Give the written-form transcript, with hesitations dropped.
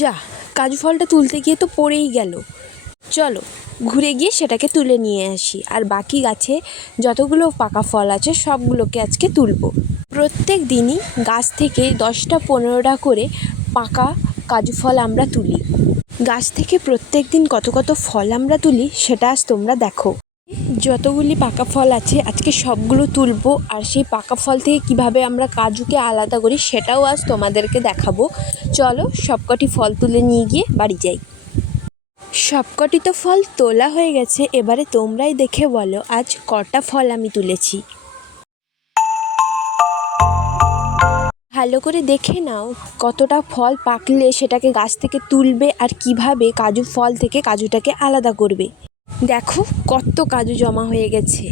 যা, কাজু ফলটা তুলতে গিয়ে তো পড়েই গেল। চলো ঘুরে গিয়ে সেটাকে তুলে নিয়ে আসি, আর বাকি গাছে যতগুলো পাকা ফল আছে সবগুলোকে আজকে তুলবো। প্রত্যেক দিনই গাছ থেকে 10টা-15টা করে পাকা কাজু ফল আমরা তুলি। গাছ থেকে প্রত্যেক দিন কত কত ফল আমরা তুলি সেটা আজ তোমরা দেখো। যতগুলি পাকা ফল আছে আজকে সবগুলো তুলবো, আর সেই পাকা ফল থেকে কিভাবে আমরা কাজুকে আলাদা করি সেটাও আজ তোমাদেরকে দেখাবো। চলো সবকটি ফল তুলে নিয়ে গিয়ে বাড়ি যাই। সবকটি তো ফল তোলা হয়ে গেছে, এবারে তোমরাই দেখে বলো আজ কটা ফল আমি তুলেছি। ভালো করে দেখে নাও কতটা ফল পাকলে সেটাকে গাছ থেকে তুলবে, আর কিভাবে কাজু ফল থেকে কাজুটাকে আলাদা করবে। দেখো কত কাজু জমা হয়ে গেছে।